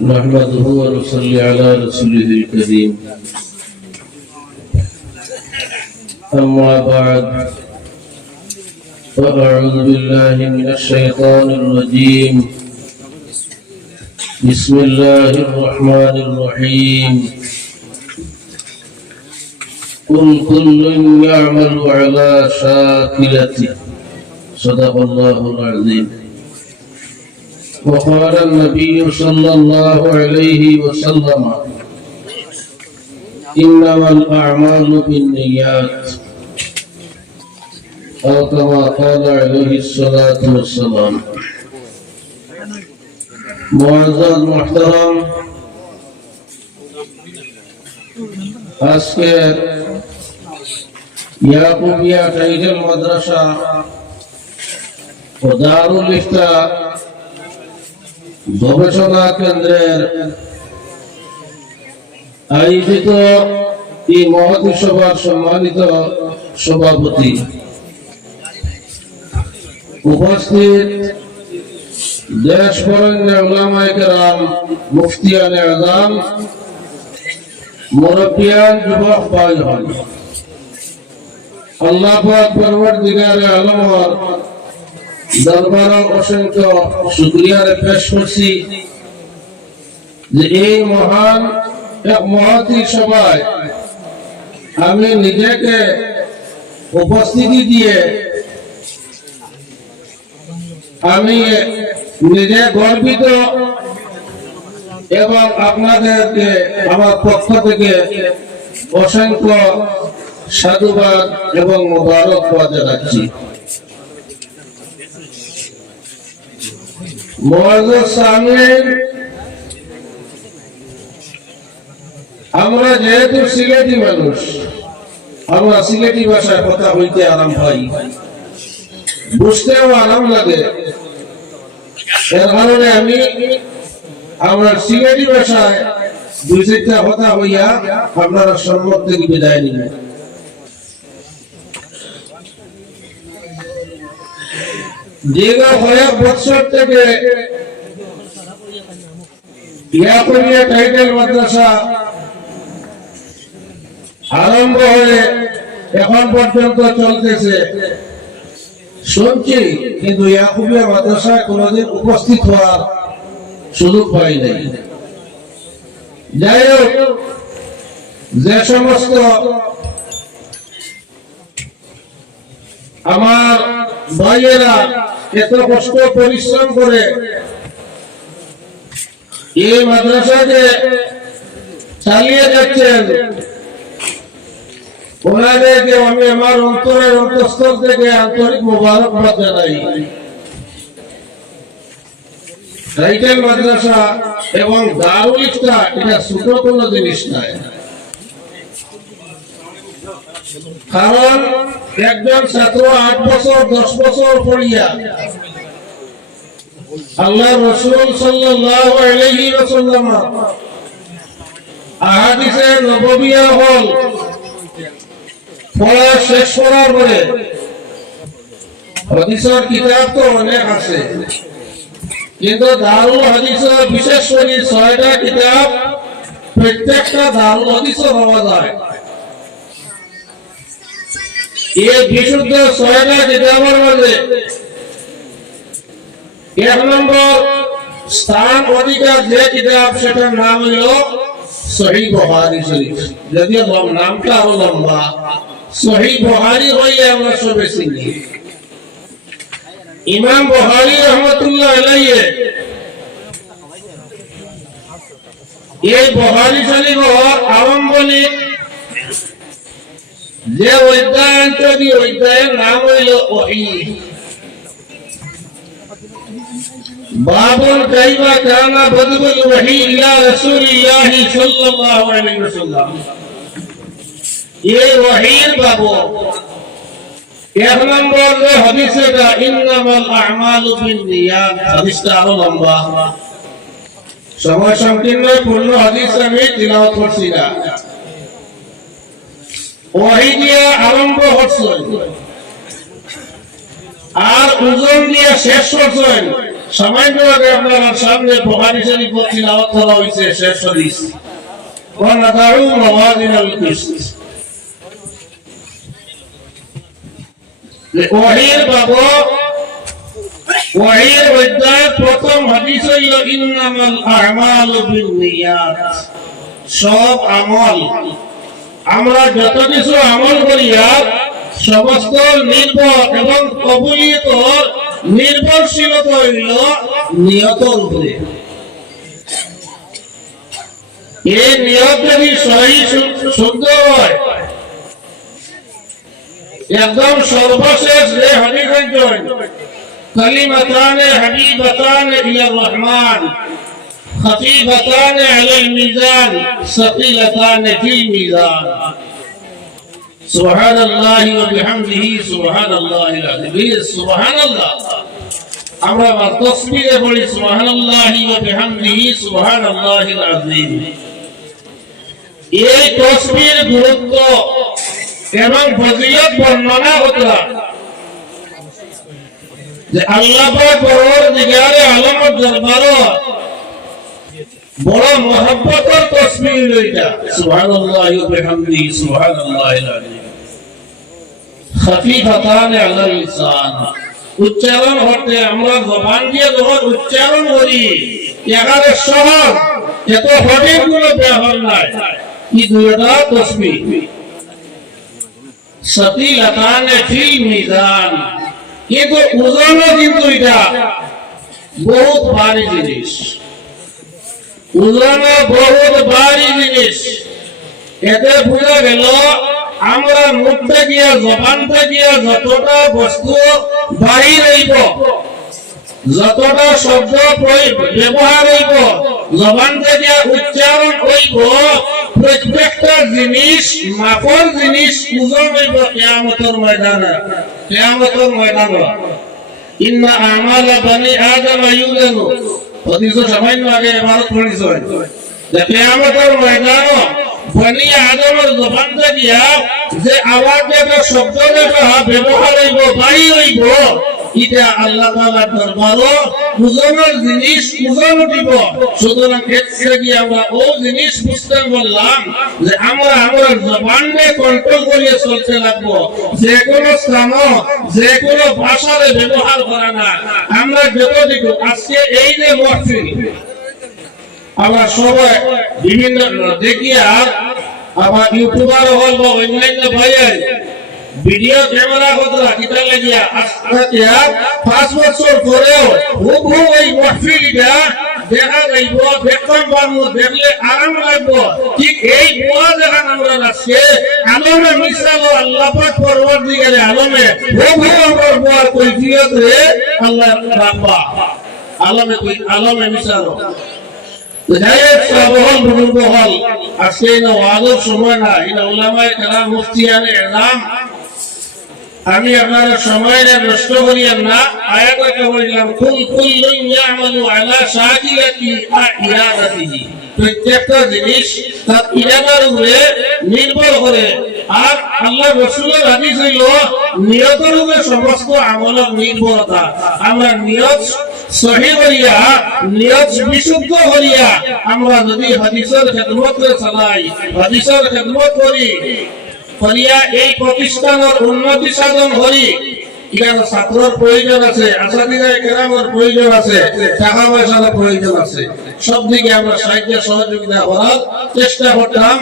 نحمده ونصلي على رسوله الكريم أما بعد فأعوذ بالله من الشيطان الرجيم بسم الله الرحمن الرحيم قل كل يعمل على شاكلته صدق الله العظيم. وقال النبي صلى الله عليه وسلم إنما الأعمال بالنيات أو كما قال عليه الصلاة والسلام. معزز محترم, আজকে ইয়াকুবিয়া টাইটেল মাদ্রাসা ও দারুল ইফতা গবেষণা কেন্দ্রের আয়োজিত এই মহতী সভার সম্মানিত সভাপতি, উপস্থিত দেশ বরেণ্য উলামায়ে কেরাম, মুফতিয়ানে আযম, মুরব্বিয়ান, যুবক ভাইগণ, আল্লাহ পাক পরওয়ারদিগারে আলমের দরবারে অসংখ্য শুকরিয়া পেশ করছি যে এই মহান এক মহতী সভায় আমি নিজেকে উপস্থিতি দিয়ে আমি নিজে গর্বিত এবং আপনাদেরকে আমার পক্ষ থেকে অসংখ্য সাধুবাদ এবং মোবারকবাদ জানাচ্ছি। মুআজ্জাজ সামিঈন, আমরা যেহেতু সিলেটি মানুষ, আমরা সিলেটি ভাষায় কথা বলতে আরাম পাই, বুঝতেও আরাম লাগে। এর কারণে আমি আমরা সিলেটি ভাষায় দুই চারটা কথা হইয়া আপনারা সম্মুখ থেকে বিদায় নিবেন। দীর্ঘ কয়েক বছর থেকে ইয়াকুবিয়া টাইটেল মাদ্রাসা আরম্ভ হয়ে এখন পর্যন্ত চলতেছে শুনছি, কিন্তু ইয়াকুবিয়া মাদ্রাসায় কোনোদিন উপস্থিত হওয়ার সুযোগ পাই নাই। যাই হোক, যে সমস্ত আমার ভাইয়েরা এত কষ্ট পরিশ্রম করে এই মাদ্রাসাকে চালিয়ে যাচ্ছেন, ওনাদেরকে আমি আমার অন্তরের অন্তঃস্থল থেকে আন্তরিক মোবারকবাদ জানাই। টাইটেল মাদ্রাসা এবং দারুল ইফতা এটা ছোট কোনো জিনিস নয়, কারণ একজন ছাত্র 8 বছর 10 বছর পড়িয়া আল্লাহ রাসূল সাল্লাল্লাহু আলাইহি ওয়াসাল্লাম আহাদিসে নববিয়া হল পড়া শেষ করার পরে, হাদিসের কিতাব তো অনেক আছে, কিন্তু দারুল হাদিসের বিশেষ করে 6টা কিতাব প্রত্যেকটা দারুল হাদিসে পাওয়া যায়। এই বিশুদ্ধ 6টা কিতাবের মধ্যে 1 নম্বর স্থান অধিকার যে কিতাব, সেটার নাম হলো সহিহ বুখারী শরীফ। যদিও নামটা আরো লম্বা, সহিহ বুখারী হইলে আমরা সবে চিনি। ইমাম বুখারী রাহমাতুল্লাহ আলাইহি এই বুখারী শরীফের আরম্ভণিক যে অধ্যায়ের নাম হইল ওহী। বাবুল কাইফা কানা বদলুল ওহী ইলা রাসূলিল্লাহ সাল্লাল্লাহু আলাইহি ওয়াসাল্লাম। এই ওহীর বাবু 1 নম্বর যে হাদিসটা ইন্নামাল আ'মালু বিন্নিয়াত, হাদিসটা আরো লম্বা, সময় সংকীর্ণ, পূর্ণ হাদিস আমি তিলাওয়াত করছি না। ওহী দিয়ে আরম্ভ হচ্ছে আর ওজন দিয়ে শেষ করছেন সামান্য আগে আপনার সামনে বুখারী শরীফ তিলাওয়াত করা হয়েছে শেষ হাদিস ওয়া নাদাউ মাওয়াজিনাল কিসত ওয়াহির বাবু ওয়াহির বিদ্যায় প্রথম হাদিস হইল ইন্নামাল আ'মালু বিন্নিয়াত সব আমল আমরা যত কিছু আমল করি সমস্ত নির্ভর এবং কবুলিয়ত নির্ভরশীলতা হইল নিয়তের উপরে এই নিয়ত যদি সহি শুদ্ধ হয় একদম সর্বশেষ যে হাদিস হইল কালিমাতান হাবিবাতান ইলার রহমান خفيفتان على الميزان ثقيلتان في الميزان سبحان الله وبحمده سبحان الله العظيم سبحان الله আমরা তাসবিহে বলি সুবহানাল্লাহি ওয়া বিহামদিহি সুবহানাল্লাহিল আযীম এই তাসবিহের গুরুত্ব এবং ফজিলত বর্ণনা হতো যে আল্লাহ পাক পরওয়ারদিগারে আলমের দরবারে বড় মহব্বতের তাসবিহ এটা সুবহানাল্লাহি ওয়া বিহামদিহি সুবহানাল্লাহিল আযীম খাফিফাতান আলাল লিসান উচ্চারণ হতে আমরা জবান দিয়ে যখন উচ্চারণ করি এখানে সহজ এত হঠিক কোনো ব্যবহার নাই কি দুইটা তাসবিহ সাকিলাতান ফিল মিজান কিন্তু ওজনও কিন্তু এটা বহুত ভারী জিনিস ওজনও বহুত ভারী জিনিস এতে বোঝা গেল আমরা মুখ থেকে জবান থেকে যতটা বস্তু বাহির হইব যতটা শব্দ ব্যবহার হইব জবান থেকে উচ্চারণ হইব প্রত্যেকটা জিনিস মাপর জিনিস ওজন হইব কিয়ামতের ময়দানে ইন্না আমালা বনি আদম ইউজানু হাদিস সামান্য আগে ইবারত পড়িছো যে কিয়ামতের ময়দানে বনি আদমের জবান থেকে যে আওয়াজ যেটা শব্দ যেটা ব্যবহার হইব বাহির হইব এটা আল্লাহ তাআলার দরবারে ওজনের জিনিস ওজন দিব সুতরাং ক্ষেত্রে কি আমরা ও জিনিস বুঝতে বললাম যে আমরা আমাদের জবানকে কন্ট্রোল করিয়ে চলতে লাগবো যে কোনো স্থানে যে কোনো ভাষারে ব্যবহার করা না আমরা যতটুকু আজকে এই যে মাহফিল আমরা সবাই বিভিন্ন দেখি আর আবার ইউটিউবার হল বা অন্যান্য ভাইয়ের ভিডিও ক্যামেরা কতরা কিতা লাগিয়া আজকে 5 বছর পরেও হুবহু এই মাহফিলটা দেখা যাইব দেখতে পারবো দেখলে আরাম লাগবো ঠিক এই ওয়া যখন আমরা আজকে আলমে মিসাল আল্লাহ পাক পরওয়ারদিগারে আলমে হুবহু আমরা ওয়ার কৈফিয়ত রে আল্লাহ রাব্বা আলমে মিসাল জায়েদ সাবহল বুজুর্গ হল আজকে না ওয়াজের সময় না এটা উলামায়ে কেরাম মুফতিয়ানে ইমাম আমি আপনার সময়ের নষ্ট করিয়েন না আয়াত একটা বললাম কুল্লুন ইয়ামালু আলা শাকিলাতি ইরাদাতিহি প্রত্যেকটা জিনিস তার ইরাদার উপরে নির্ভর করে আর আল্লাহ রাসূলের হাদিস হইল নিয়তের উপরে সমস্ত আমলের নির্ভরতা আমরা নিয়ত সহি করিয়া নিয়ত বিশুদ্ধ করিয়া আমরা যদি হাদিসের খেদমত চালাই হাদিসের খেদমত করি করিয়া এই প্রতিষ্ঠানের উন্নতি সাধন করি এখানে ছাত্রের প্রয়োজন আছে আসাদিগায়ে কেরামের প্রয়োজন আছে টাকা পয়সার প্রয়োজন আছে সব দিকে আমরা সাহায্য সহযোগিতা করার চেষ্টা করতাম